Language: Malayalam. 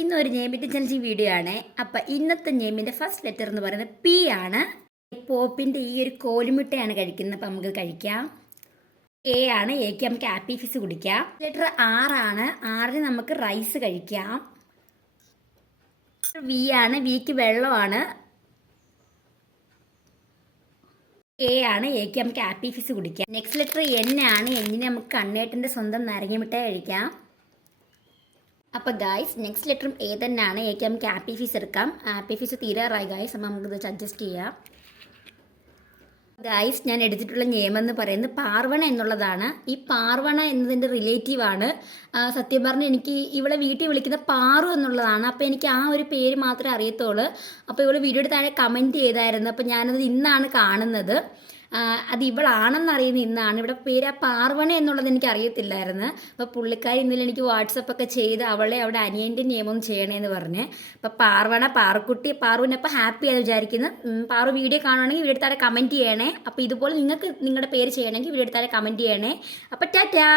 ഇന്നൊരു നെയിമിൻ്റെ ചലഞ്ചിങ് വീഡിയോ ആണ്. അപ്പം ഇന്നത്തെ നെയിമിൻ്റെ ഫസ്റ്റ് ലെറ്റർ എന്ന് പറയുന്നത് പി ആണ്. പോപ്പിൻ്റെ ഈ ഒരു കോലുമുട്ടയാണ് കഴിക്കുന്നത്. അപ്പം നമുക്ക് കഴിക്കാം. എ ആണ്. എക്ക് നമുക്ക് ആപ്പി ഫിസ് കുടിക്കാം. ലെറ്റർ ആറാണ്. ആറിന് നമുക്ക് റൈസ് കഴിക്കാം. വി ആണ്. വിക്ക് വെള്ളമാണ്. എ ആണ്. എക്ക് നമുക്ക് ആപ്പി ഫിസ് കുടിക്കാം. നെക്സ്റ്റ് ലെറ്റർ എൻ ആണ്. എന്നിന് നമുക്ക് കണ്ണേട്ടൻ്റെ സ്വന്തം നാരങ്ങ മിഠായി കഴിക്കാം. അപ്പോൾ ഗായ്സ് നെക്സ്റ്റ് ലെറ്ററും എ തന്നെയാണ്. എക്ക് നമുക്ക് ആപ്പി ഫീസ് എടുക്കാം. ആപ്പി ഫീസ് തീരാറായി ഗായ്സ്. അപ്പോൾ നമുക്കിത് അഡ്ജസ്റ്റ് ചെയ്യാം. ഗായ്സ് ഞാൻ എടുത്തിട്ടുള്ള നിയമം പറയുന്നത് പാർവണ എന്നുള്ളതാണ്. ഈ പാർവണ എന്നതിൻ്റെ റിലേറ്റീവാണ്. സത്യം പറഞ്ഞാൽ എനിക്ക് ഇവളെ വീട്ടിൽ വിളിക്കുന്ന പാറു എന്നുള്ളതാണ്. അപ്പോൾ എനിക്ക് ആ ഒരു പേര് മാത്രമേ അറിയത്തുള്ളൂ. അപ്പോൾ ഇവള് വീഡിയോയുടെ താഴെ കമൻറ്റ് ചെയ്തായിരുന്നു. അപ്പോൾ ഞാനത് ഇന്നാണ് കാണുന്നത്. അത് ഇവളാണെന്നറിയുന്ന ഇന്നാണ്. ഇവിടെ പേര് പാർവണ എന്നുള്ളത് എനിക്ക് അറിയത്തില്ലായിരുന്നു. അപ്പോൾ പുള്ളിക്കാരി ഇന്നലെ എനിക്ക് വാട്സപ്പൊക്കെ ചെയ്ത് അവളെ അവിടെ അനിയൻ്റെ നിയമം ചെയ്യണേന്ന് പറഞ്ഞ്. അപ്പോൾ പാർവണ പാറുക്കുട്ടി പാറുവിനപ്പോൾ ഹാപ്പിയാണെന്ന് വിചാരിക്കുന്നു. പാറു വീഡിയോ കാണുവാണെങ്കിൽ വീഡിയോ താഴെ കമൻറ്റ് ചെയ്യണേ. അപ്പോൾ ഇതുപോലെ നിങ്ങൾക്ക് നിങ്ങളുടെ പേര് ചെയ്യണമെങ്കിൽ വീഡിയോ താഴെ കമൻറ്റ് ചെയ്യണേ. അപ്പോൾ ടാറ്റാ.